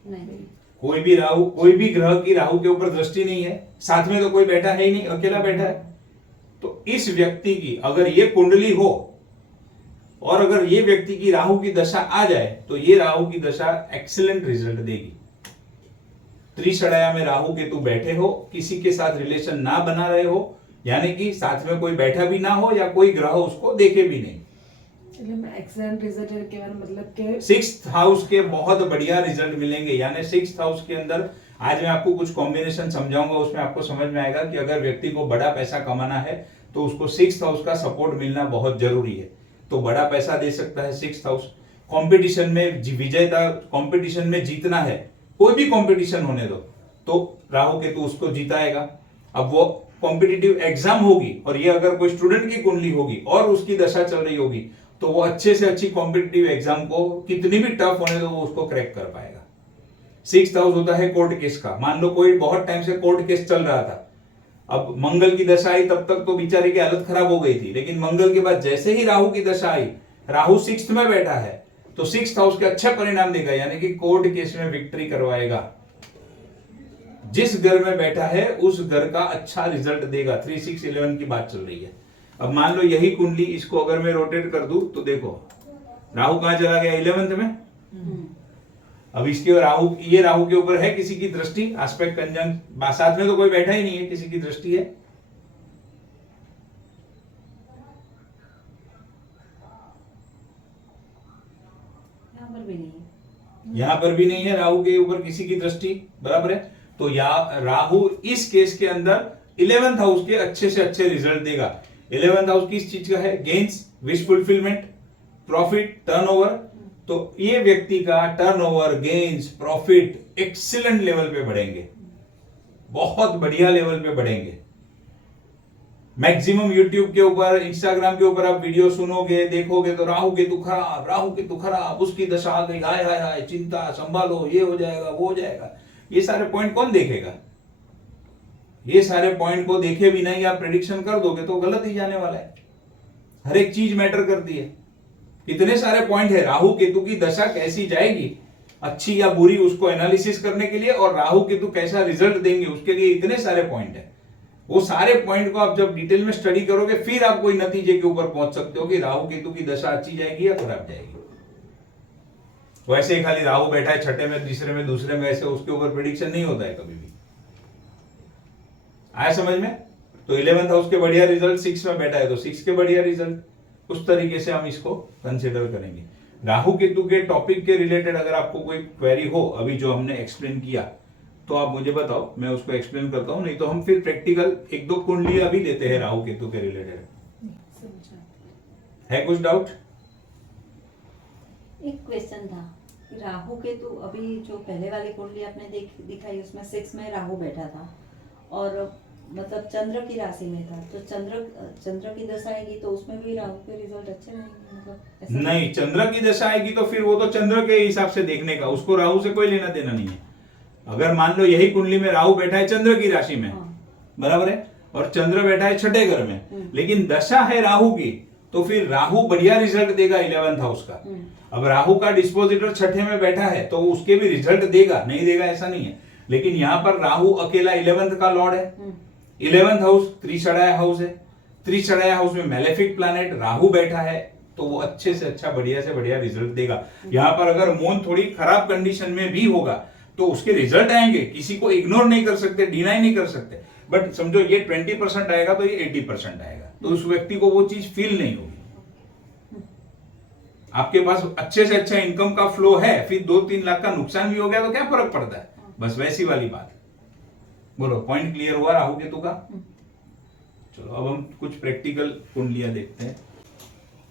नहीं, कोई भी राहु, कोई भी ग्रह की राहु के ऊपर दृष्टि नहीं है, साथ में तो कोई बैठा है ही नहीं, अकेला बैठा है। तो इस व्यक्ति की अगर ये कुंडली हो और अगर ये व्यक्ति की राहु की दशा आ जाए तो ये राहु की दशा एक्सीलेंट रिजल्ट देगी। त्रिशड़ाया में राहु केतु बैठे हो, किसी के साथ रिलेशन ना बना रहे हो, यानी कि साथ में कोई बैठा भी ना हो या कोई ग्रह उसको देखे भी नहीं, एक्सीलेंट रिजल्ट के बारे मतलब के 6th हाउस के बहुत बढ़िया रिजल्ट मिलेंगे। यानी 6th हाउस के अंदर आज मैं आपको कुछ कॉम्बिनेशन समझाऊंगा, उसमें आपको समझ में आएगा कि अगर व्यक्ति को बड़ा पैसा कमाना है तो उसको 6th हाउस का सपोर्ट मिलना बहुत जरूरी है, तो बड़ा पैसा दे सकता है 6th हाउस। कंपटीशन में विजेता, कंपटीशन में जीतना है, कोई भी कंपटीशन होने दो, तो राहु केतु उसको जीताएगा। अब वो कॉम्पिटिटिव एग्जाम होगी और ये अगर कोई स्टूडेंट की कुंडली होगी और उसकी दशा चल रही होगी तो वो अच्छे से अच्छी कॉम्पिटिटिव एग्जाम को कितनी भी टफ होने दो वो उसको क्रैक कर पाएगा। 6th हाउस होता है कोर्ट केस का। मान लो कोई बहुत टाइम से कोर्ट केस चल रहा था, अब मंगल की दशा आई, तब तक तो बेचारे की हालत खराब हो गई थी, लेकिन मंगल के बाद जैसे ही राहु की दशा आई, राहु 6th में बैठा है, तो 6th हाउस के अच्छे परिणाम देगा, यानी कि कोर्ट केस में विक्ट्री करवाएगा। जिस घर में बैठा है उस घर का अच्छा रिजल्ट देगा। 3, 6, 11 की बात चल रही है। अब मान लो यही कुंडली, इसको अगर मैं रोटेट कर दूं तो देखो राहु कहां चला गया, 11th में। अब इसके राहु, ये राहु के ऊपर है किसी की दृष्टि, एस्पेक्ट कंजंक्ट, साथ में तो कोई बैठा ही नहीं है, किसी की दृष्टि है। यहाँ पर भी नहीं है, यहां पर भी नहीं है, राहु के ऊपर किसी की दृष्टि, बराबर है। तो या राहु इस केस के अंदर 11th हाउस के अच्छे से अच्छे रिजल्ट देगा। 11th हाउस किस चीज का है, gains, wish fulfilment, profit, turnover. तो ये व्यक्ति का turnover, gains, profit excellent level पे बढ़ेंगे, बहुत बढ़िया लेवल पे बढ़ेंगे। मैक्सिमम यूट्यूब के ऊपर, इंस्टाग्राम के ऊपर आप वीडियो सुनोगे, देखोगे तो राहु केतु खराब, राहु केतु खराब, उसकी दशा आ गई, हाय हाय हाय, चिंता, संभालो, ये हो जाएगा, वो हो जाएगा। ये सारे पॉइंट कौन देखेगा? ये सारे पॉइंट को देखे भी नहीं आप प्रेडिक्शन कर दोगे तो गलत ही जाने वाला है। हर एक चीज मैटर करती है। इतने सारे पॉइंट है, राहु केतु की दशा कैसी जाएगी, अच्छी या बुरी, उसको एनालिसिस करने के लिए, और राहु केतु कैसा रिजल्ट देंगे उसके लिए इतने सारे पॉइंट है। वो सारे पॉइंट को आप जब डिटेल में स्टडी करोगे फिर आप कोई नतीजे के ऊपर पहुंच सकते हो कि राहु केतु की दशा अच्छी जाएगी या खराब जाएगी। वैसे ही खाली राहु बैठा है छठे में, तीसरे में, दूसरे में, ऐसे उसके ऊपर प्रेडिक्शन नहीं होता है कभी भी। आया समझ में? तो 11th हाउस के बढ़िया रिजल्ट, 6 में बैठा है तो 6 के बढ़िया रिजल्ट, उस तरीके से हम इसको कंसिडर करेंगे। राहु केतु के टॉपिक के रिलेटेड अगर आपको कोई क्वेरी हो, अभी जो हमने एक्सप्लेन किया, तो आप मुझे बताओ, मैं उसको एक्सप्लेन करता हूँ, नहीं तो हम फिर प्रैक्टिकल एक दो कुंडलियां भी देते हैं राहु केतु के रिलेटेड। है कुछ डाउट? एक क्वेश्चन था कि राहु केतु, अभी जो पहले वाली कुंडली आपने दिखाई उसमें 6 में राहु बैठा था और मतलब चंद्र की राशि में था, तो चंद्र की दशा आएगी तो उसमें भी राहु के रिजल्ट अच्छे रहेंगे, मतलब ऐसा? नहीं, चंद्र की दशा आएगी तो फिर वो तो चंद्र के हिसाब से देखने का, उसको राहु से कोई लेना देना नहीं है। अगर मान लो यही कुंडली में राहु बैठा है चंद्र की राशि में, बराबर है, और चंद्र बैठा है छठे घर में, लेकिन दशा है राहु की, तो फिर राहु बढ़िया रिजल्ट देगा 11th हाउस का। अब राहु का डिस्पोजिटर छठे में बैठा है तो उसके भी रिजल्ट देगा, नहीं देगा ऐसा नहीं है, लेकिन यहाँ पर राहु अकेला 11th का लॉर्ड है। 11th हाउस त्रिशराय हाउस है, त्रिशराय हाउस में मैलेफिक प्लैनेट राहु बैठा है, तो वो अच्छे से अच्छा बढ़िया से बढ़िया रिजल्ट देगा। यहाँ पर अगर मून थोड़ी खराब कंडीशन में भी होगा तो उसके रिजल्ट आएंगे, किसी को इग्नोर नहीं कर सकते, डिनाई नहीं कर सकते, बट समझो ये 20% आएगा तो ये 80% आएगा, तो उस व्यक्ति को वो चीज फील नहीं होगी। आपके पास अच्छे से अच्छा इनकम का फ्लो है, फिर 2-3 लाख का नुकसान भी हो गया तो क्या फर्क पड़ता है, बस वैसी वाली बात। बोलो, पॉइंट क्लियर हुआ राहु केतु का? चलो अब हम कुछ प्रैक्टिकल कुंडलियां देखते हैं।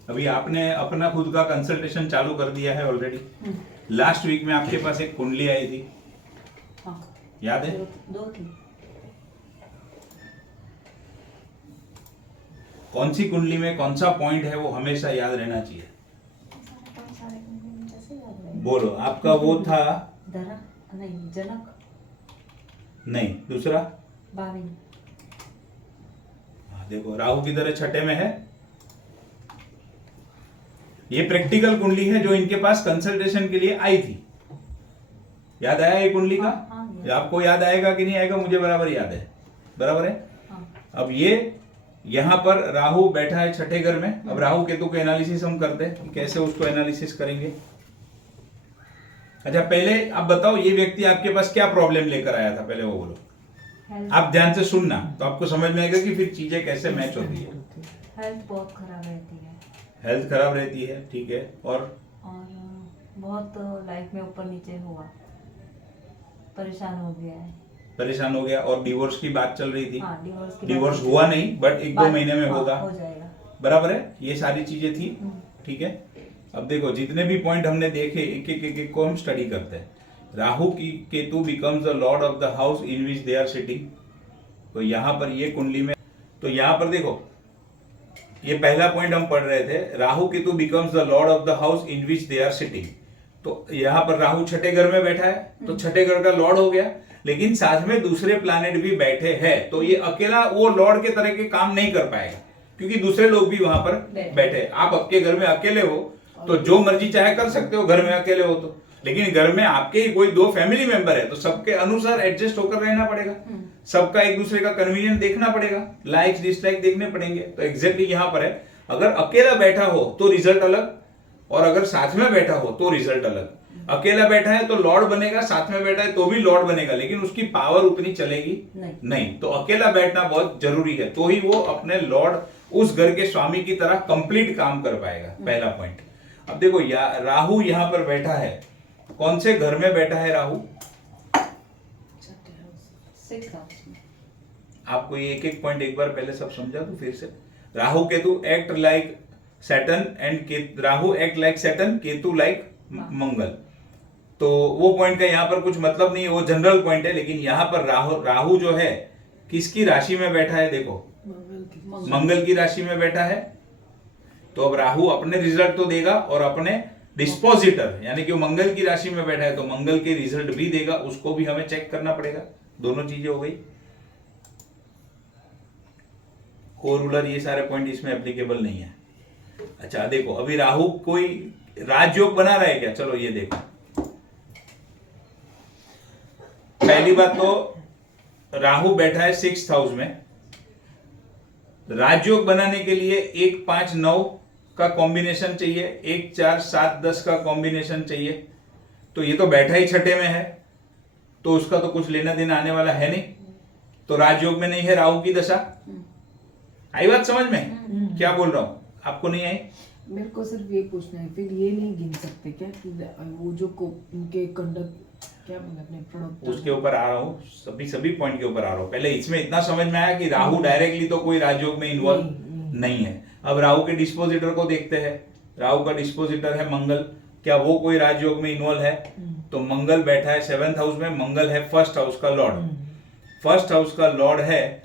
अभी आपने अपना खुद का कंसल्टेशन चालू कर दिया है ऑलरेडी। लास्ट वीक में आपके पास एक कुंडली आई थी, याद है? 2 थी। कौन सी कुंडली में कौन सा पॉइंट है वो हमेशा याद रहना चाहिए। बोलो, आपका वो था नहीं, जनक नहीं, दूसरा बाविन। देखो राहु की तरह छठे में है। ये प्रैक्टिकल कुंडली है जो इनके पास कंसल्टेशन के लिए आई थी। याद आया ये कुंडली का? आपको याद आएगा कि नहीं आएगा, मुझे बराबर याद है, बराबर है। अब ये यहां पर राहु बैठा है छठे घर में। अब राहु केतु के एनालिसिस हम करते हैं, कैसे उसको एनालिसिस करेंगे। अच्छा, पहले आप बताओ ये व्यक्ति आपके पास क्या प्रॉब्लम लेकर आया था, पहले वो बोलो। आप ध्यान से सुनना तो आपको समझ में आएगा कि फिर चीजें कैसे मैच होती है। हेल्थ बहुत खराब रहती है। हेल्थ खराब रहती है, ठीक है, और बहुत लाइफ में ऊपर नीचे हुआ, परेशान हो गया है। परेशान हो गया, और डिवोर्स की बात चल रही थी। डिवोर्स हुआ नहीं, बट 1-2 महीने में होगा, हो जाएगा, बराबर है। ये सारी चीजें थी, ठीक है। अब देखो जितने भी पॉइंट हमने देखे एक एक को हम स्टडी करते हैं। राहु की Ketu becomes the lord of the house in which they are sitting. तो यहाँ पर ये कुंडली में, तो यहाँ पर देखो ये पहला पॉइंट हम पढ़ रहे थे, Rahu Ketu becomes the lord of the house in which they are sitting. तो यहाँ पर राहु छठे घर में बैठा है, तो छठे घर का लॉर्ड हो गया, लेकिन साथ में दूसरे प्लैनेट भी बैठे हैं, तो ये अकेला वो लॉर्ड के तरह के काम नहीं कर पाएगा, क्योंकि दूसरे लोग भी वहां पर बैठे। आप आपके घर में अकेले हो तो जो मर्जी चाहे कर सकते हो, घर में अकेले हो तो, लेकिन घर में आपके ही कोई 2 फैमिली मेंबर है तो सबके अनुसार एडजस्ट होकर रहना पड़ेगा, सबका एक दूसरे का कन्वीनियंस देखना पड़ेगा, लाइक्स डिसलाइक देखने पड़ेंगे। तो एग्जैक्टली यहाँ पर है, अगर अकेला बैठा हो तो रिजल्ट अलग, और अगर साथ में बैठा हो तो रिजल्ट अलग। अकेला बैठा है तो लॉर्ड बनेगा, साथ में बैठा है तो भी लॉर्ड बनेगा, लेकिन उसकी पावर उतनी चलेगी नहीं। तो अकेला बैठना बहुत जरूरी है, तो ही वो अपने लॉर्ड उस घर के स्वामी की तरह कंप्लीट काम कर पाएगा, पहला पॉइंट। अब देखो राहु यहाँ पर बैठा है, कौन से घर में बैठा है राहु? 6th हाउस में। आपको ये एक पॉइंट एक बार पहले सब समझा तो फिर से। Rahu Ketu act like Saturn and Rahu act like Saturn, Ketu like Mangal. तो वो पॉइंट का यहाँ पर कुछ मतलब नहीं है, वो जनरल पॉइंट है, लेकिन यहाँ पर राहु जो है किसकी राशि में बैठा है? देखो मंगल की राशि में बैठा है। तो अब राहु अपने रिजल्ट तो देगा, और अपने डिस्पोजिटर यानी कि मंगल की राशि में बैठा है तो मंगल के रिजल्ट भी देगा, उसको भी हमें चेक करना पड़ेगा। दोनों चीजें हो गई। कोरूलर ये सारे पॉइंट इसमें एप्लीकेबल नहीं है। अच्छा देखो, अभी राहु कोई राजयोग बना रहा है क्या? चलो ये देखो। पहली बात तो राहु बैठा है 6th हाउस में। राजयोग बनाने के लिए 1, 5, 9 का कॉम्बिनेशन चाहिए, 1, 4, 7, 10 का कॉम्बिनेशन चाहिए। तो ये तो बैठा ही छठे में है, तो उसका तो कुछ लेना देना आने वाला है नहीं, तो राजयोग में नहीं है राहु की दशा। आई बात समझ में? क्या बोल रहा हूं, आपको नहीं आई? मेरे को सिर्फ ये पूछना है, फिर ये नहीं गिन सकते क्या कि वो जो उनके कंडक्ट क्या बोला अपने प्रोडक्ट उसके ऊपर आ रहा हूँ, सभी पॉइंट के ऊपर आ रहा हूँ। पहले इसमें इतना समझ में आया कि राहु डायरेक्टली तो कोई राजयोग में इन्वॉल्व नहीं है। अब राहु के डिस्पोजिटर को देखते हैं। राहु का डिस्पोजिटर है मंगल, क्या वो कोई राजयोग में इन्वॉल्व है? तो मंगल बैठा है 7th हाउस में, मंगल है फर्स्ट हाउस का लॉर्ड, फर्स्ट हाउस का लॉर्ड है।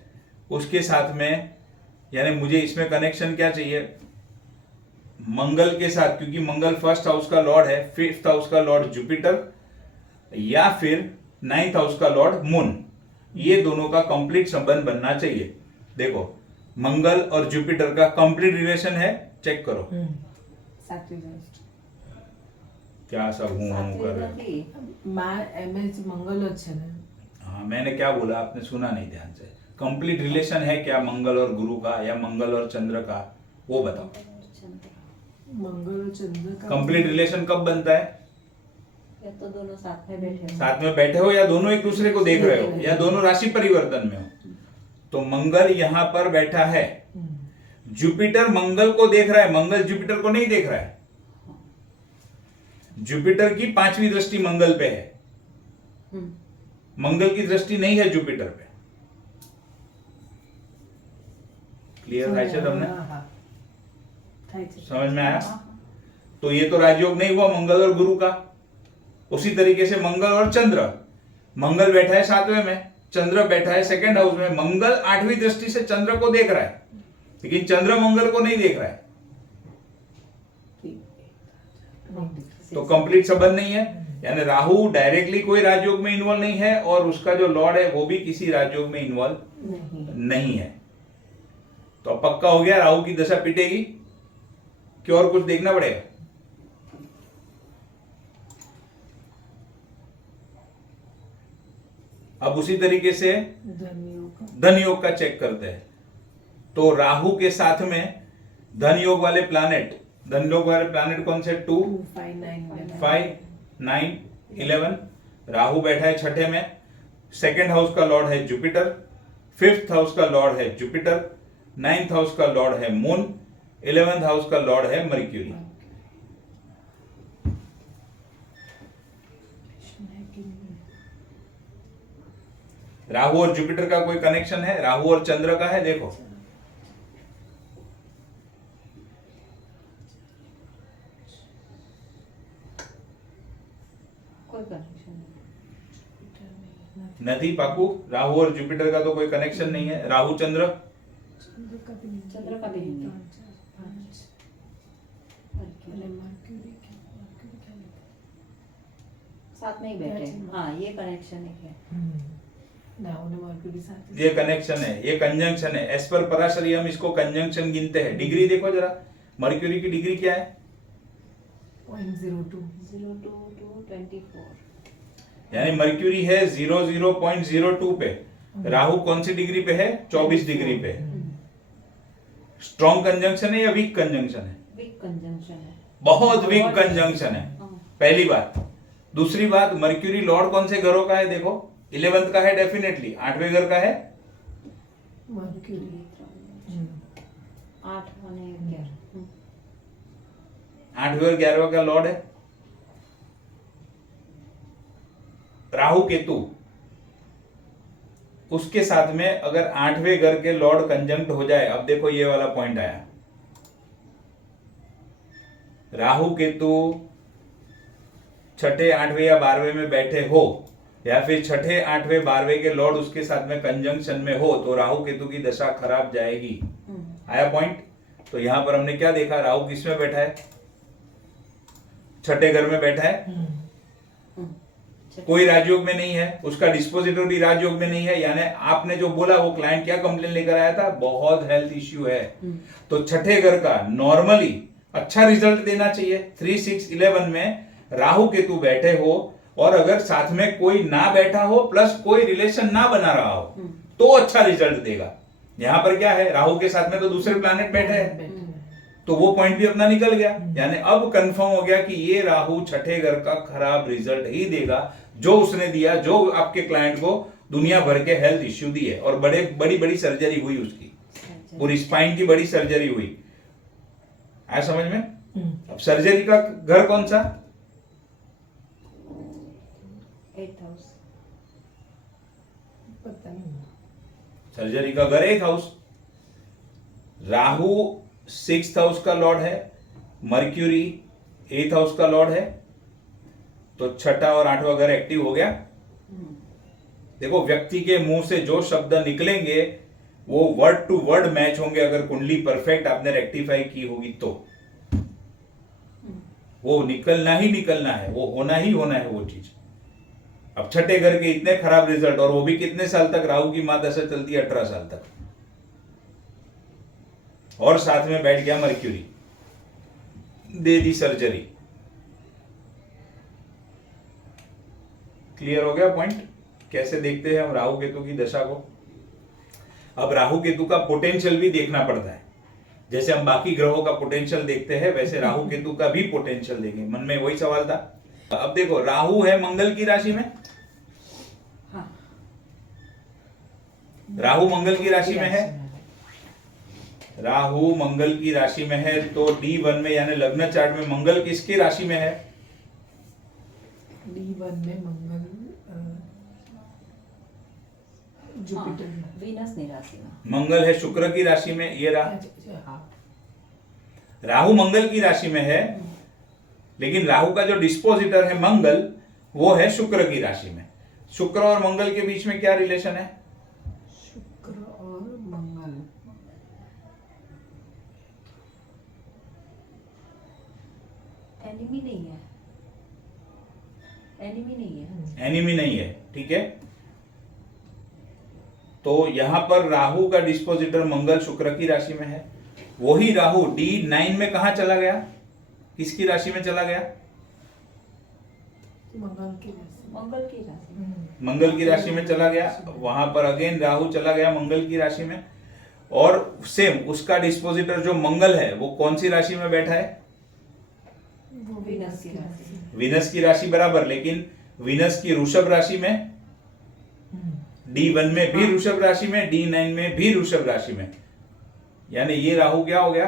उसके साथ में यानी मुझे इसमें कनेक्शन क्या चाहिए? मंगल के साथ, क्योंकि मंगल फर्स्ट हाउस का लॉर्ड है, 5th हाउस का लॉर्ड जुपिटर या फिर 9th हाउस का लॉर्ड मून, ये दोनों का कंप्लीट संबंध बनना चाहिए। देखो मंगल और जुपिटर का कंप्लीट रिलेशन है, चेक करो। क्या सब हूं कर रहे हो? मंगल अच्छे ने हाँ, मैंने क्या बोला आपने सुना नहीं ध्यान से। कंप्लीट रिलेशन है क्या मंगल और गुरु का या मंगल और चंद्र का, वो बताओ। मंगल और चंद्र का कंप्लीट रिलेशन कब बनता है? या तो दोनों साथ में बैठे हो, साथ में बैठे हो या दोनों एक दूसरे को देख रहे हो या दोनों राशि परिवर्तन में हो। तो मंगल यहां पर बैठा है, जुपिटर मंगल को देख रहा है, मंगल जुपिटर को नहीं देख रहा है। जुपिटर की 5वीं दृष्टि मंगल पे है, मंगल की दृष्टि नहीं है जुपिटर पे। क्लियर है તમને? समझ में आया? तो ये तो राजयोग नहीं हुआ मंगल और गुरु का। उसी तरीके से मंगल और चंद्र, मंगल बैठा है 7वें में, चंद्र बैठा है 2nd हाउस में। मंगल 8वीं दृष्टि से चंद्र को देख रहा है, लेकिन चंद्र मंगल को नहीं देख रहा है, तो कंप्लीट संबंध नहीं है। यानी राहु डायरेक्टली कोई राजयोग में इन्वॉल्व नहीं है और उसका जो लॉर्ड है वो भी किसी राजयोग में इन्वॉल्व नहीं है। तो अब पक्का हो गया राहु की दशा पिटेगी कि और कुछ देखना पड़ेगा? अब उसी तरीके से धन योग का चेक करते हैं। तो राहु के साथ में धन योग वाले प्लैनेट, धन योग वाले प्लैनेट कौन से? 2, 5, 9, 11। राहु बैठा है 6ठे में, 2nd हाउस का लॉर्ड है जुपिटर, 5th हाउस का लॉर्ड है जुपिटर, 9th हाउस का लॉर्ड है मून, 11th हाउस का लॉर्ड है मर्क्यूरी। राहु और जुपिटर का कोई कनेक्शन है? राहु और चंद्र का है, देखो। कोई कनेक्शन नहीं पाकू, राहु और जुपिटर का तो कोई कनेक्शन नहीं है। राहु चंद्र, चंद्र का भी नहीं है। साथ में ही बैठे हैं। हाँ, ये कनेक्शन है। ये कनेक्शन है, ये कंजंक्शन है। एज पर पराशरी हम इसको कंजंक्शन गिनते हैं। डिग्री देखो जरा, मर्क्यूरी की डिग्री क्या है? 0.02 यानी मर्क्यूरी है 00.02 पे, राहु कौन सी डिग्री पे है? 24 डिग्री पे। स्ट्रॉन्ग कंजंक्शन है या वीक कंजंक्शन है? वीक कंजंक्शन है, बहुत वीक कंजंक्शन है, पहली बात। दूसरी बात, मर्क्यूरी लॉर्ड कौन से घरों का है? देखो 11th का है डेफिनेटली, 8वें घर का है। 8वें और 11वें का लॉर्ड है राहु केतु। उसके साथ में अगर 8वें घर के लॉर्ड कंजंक्ट हो जाए, अब देखो ये वाला पॉइंट आया, राहु केतु 6ठे 8वें या 12वें में बैठे हो या फिर 6ठे 8वें 12वें के लॉर्ड उसके साथ में कंजंक्शन में हो, तो राहु केतु की दशा खराब जाएगी। आया पॉइंट? तो यहां पर हमने क्या देखा? राहु किस में बैठा है? 6ठे घर में बैठा है, कोई राजयोग में नहीं है, उसका डिस्पोजिटर भी राजयोग में नहीं है। यानी आपने जो बोला वो क्लाइंट क्या कंप्लेन लेकर आया था? बहुत हेल्थ इश्यू है। तो 6ठे घर का नॉर्मली अच्छा रिजल्ट देना चाहिए। 3, 6, 11 में राहु केतु बैठे हो और अगर साथ में कोई ना बैठा हो प्लस कोई रिलेशन ना बना रहा हो तो अच्छा रिजल्ट देगा। यहां पर क्या है? राहु के साथ में तो दूसरे प्लैनेट बैठे हैं, तो वो पॉइंट भी अपना निकल गया। यानी अब कंफर्म हो गया कि ये राहु 6ठे घर का खराब रिजल्ट ही देगा, जो उसने दिया, जो आपके क्लाइंट को दुनिया भर के हेल्थ इश्यू दिए और बड़ी बड़ी सर्जरी हुई उसकी, पूरी स्पाइन की बड़ी सर्जरी हुई। आया समझ में? अब सर्जरी का घर कौन सा? 8th house. पता नहीं। सर्जरी का घर 8th house, Rahu 6th house का लॉर्ड है, मर्क्यूरी 8th हाउस का लॉर्ड है, तो छठा और आठवां घर एक्टिव हो गया। देखो व्यक्ति के मुंह से जो शब्द निकलेंगे वो वर्ड टू वर्ड मैच होंगे अगर कुंडली परफेक्ट आपने रेक्टिफाई की होगी तो। वो निकलना ही निकलना है, वो होना ही होना है वो चीज। अब छठे घर के इतने खराब रिजल्ट, और वो भी कितने साल तक, राहु की महादशा चलती है 18 साल तक, और साथ में बैठ गया मर्क्यूरी, दे दी सर्जरी। क्लियर हो गया पॉइंट? कैसे देखते हैं हम राहु केतु की दशा को? अब राहु केतु का पोटेंशियल भी देखना पड़ता है। जैसे हम बाकी ग्रहों का पोटेंशियल देखते हैं वैसे राहु केतु का भी पोटेंशियल देंगे। मन में वही सवाल था। अब देखो राहु है मंगल की राशि में, हाँ। राहु मंगल की राशि में है, राहु मंगल की राशि में है, तो D1 में यानी लग्न चार्ट में मंगल किसकी राशि में है? D1 में मंगल जुपिटर में। वीनस नहीं राशि में। मंगल है शुक्र की राशि में, ये रहा। हाँ। राहु मंगल की राशि में है, लेकिन राहु का जो डिस्पोजिटर है मंगल वो है शुक्र की राशि में। शुक्र और मंगल के बीच में क्या रिलेशन है? शुक्र और मंगल एनिमी नहीं है, एनिमी नहीं है। एनिमी नहीं है, ठीक है। तो यहां पर राहु का डिस्पोजिटर मंगल शुक्र की राशि में है। वही राहु D9 में कहा चला गया? किसकी राशि में चला गया? मंगल की राशि। मंगल की राशि। मंगल की राशि में चला गया। वहां पर अगेन राहु चला गया मंगल की राशि में, और सेम उसका डिस्पोजिटर जो मंगल है वो कौन सी राशि में बैठा है? वो वीनस की राशि। वीनस की राशि बराबर, लेकिन वीनस की वृषभ राशि में, D1 में भी वृषभ राशि में, D9 में भी वृषभ राशि में, यानी ये राहु क्या हो गया?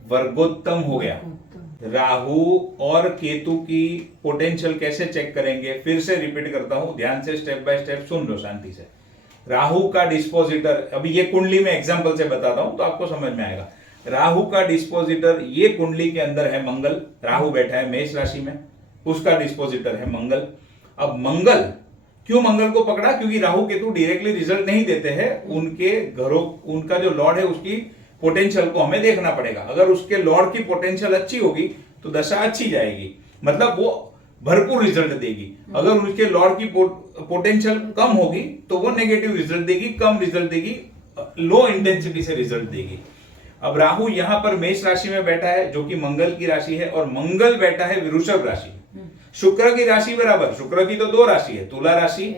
वर्गोत्तम हो गया। राहु और केतु की पोटेंशियल कैसे चेक करेंगे? फिर से रिपीट करता हूं, ध्यान से स्टेप बाय स्टेप सुन लो शांति से। राहु का डिस्पोजिटर, अभी ये कुंडली में एग्जांपल से बताता हूं तो आपको समझ में आएगा। राहु का डिस्पोजिटर ये कुंडली के अंदर है मंगल, राहु बैठा है मेष राशि में, उसका डिस्पोजिटर है मंगल। अब मंगल, क्यों मंगल को पकड़ा? क्योंकि राहु केतु डायरेक्टली रिजल्ट नहीं देते हैं, उनके घरों, उनका जो लॉर्ड है उसकी पोटेंशियल को हमें देखना पड़ेगा। अगर उसके लॉर्ड की पोटेंशियल अच्छी होगी तो दशा अच्छी जाएगी, मतलब वो भरपूर रिजल्ट देगी। अगर उसके लॉर्ड की पोटेंशियल कम होगी तो वो नेगेटिव रिजल्ट देगी, कम रिजल्ट देगी, लो इंटेंसिटी से रिजल्ट देगी। अब राहु यहां पर मेष राशि में बैठा है जो कि मंगल की राशि है, और मंगल बैठा है वृषभ राशि में। शुक्र की राशि बराबर, शुक्र की तो दो राशि है, तुला राशि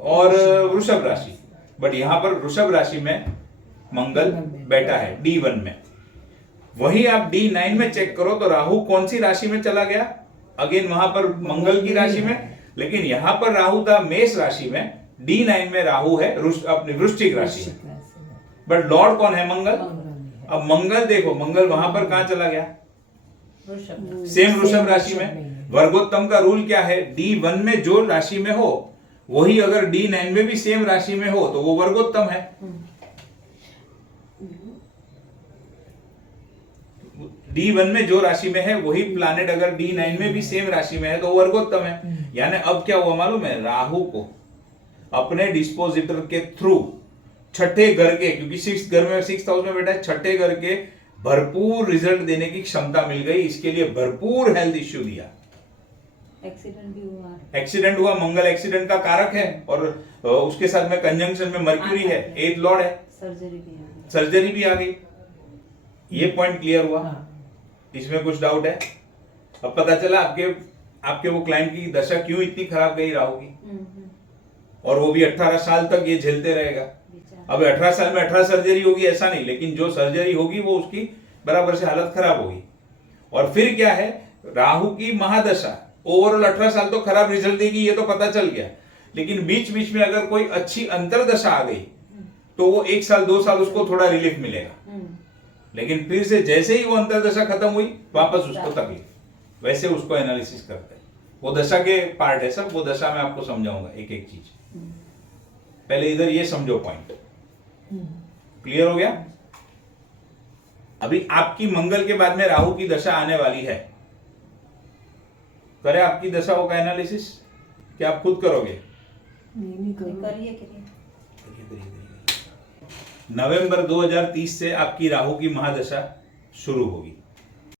और वृषभ राशि, बट यहां पर वृषभ राशि में मंगल बैठा है D1 में। वही आप D9 में चेक करो तो राहु कौन सी राशि में चला गया? अगेन वहां पर मंगल की राशि में, लेकिन यहां पर राहु था मेष राशि में, D9 में राहु है अपनी वृश्चिक राशि में, बट लॉर्ड कौन है? मंगल। अब मंगल देखो, मंगल वहां पर कहां चला गया? सेम वृषभ राशि में। वर्गोत्तम का रूल क्या है? D1 में जो राशि में हो वही अगर D9 में भी सेम राशि में हो तो वो वर्गोत्तम है। D1 में जो राशि में है वही प्लैनेट अगर D9 में भी सेम राशि में है तो वर्गोत्तम है। यानी अब क्या हुआ मालूम है? राहु को अपने डिस्पोजिटर के थ्रू छठे घर के, क्योंकि सिक्स्थ घर में, सिक्स्थ हाउस में बैठा है, छठे घर के भरपूर रिजल्ट देने की क्षमता मिल गई। इसके लिए भरपूर हेल्थ इश्यू दिया। एक्सीडेंट भी हुआ, एक्सीडेंट हुआ, मंगल एक्सीडेंट का कारक है, और उसके साथ में कंजंक्शन में मर्क्यूरी है, 8th लॉर्ड है, सर्जरी भी आ गई। ये पॉइंट क्लियर हुआ? इसमें कुछ डाउट है? अब पता चला आपके वो क्लाइंट की दशा क्यों इतनी खराब गई राहु की, और वो भी 18 साल तक ये झेलते रहेगा। अब 18 साल में 18 सर्जरी होगी ऐसा नहीं, लेकिन जो सर्जरी होगी वो उसकी बराबर से हालत खराब होगी। और फिर क्या है? राहु की महादशा ओवरऑल 18 साल तो खराब रिजल्ट देगी, ये तो पता चल गया, लेकिन बीच बीच में अगर कोई अच्छी अंतरदशा आ गई तो वो 1 साल 2 साल उसको थोड़ा रिलीफ मिलेगा, लेकिन फिर से जैसे ही वो अंतरदशा खत्म हुई वापस उसको तकलीफ। वैसे उसको एनालिसिस करते हैं। वो दशा के पार्ट है सब, वो दशा में आपको समझाऊंगा एक एक चीज। पहले इधर ये समझो पॉइंट, क्लियर हो गया। अभी आपकी मंगल के बाद में राहु की दशा आने वाली है, करे आपकी दशाओं का एनालिसिस, क्या आप खुद करोगे? नहीं करूँगा। करिए करिए। नवंबर 2030 से आपकी राहु की महादशा शुरू होगी।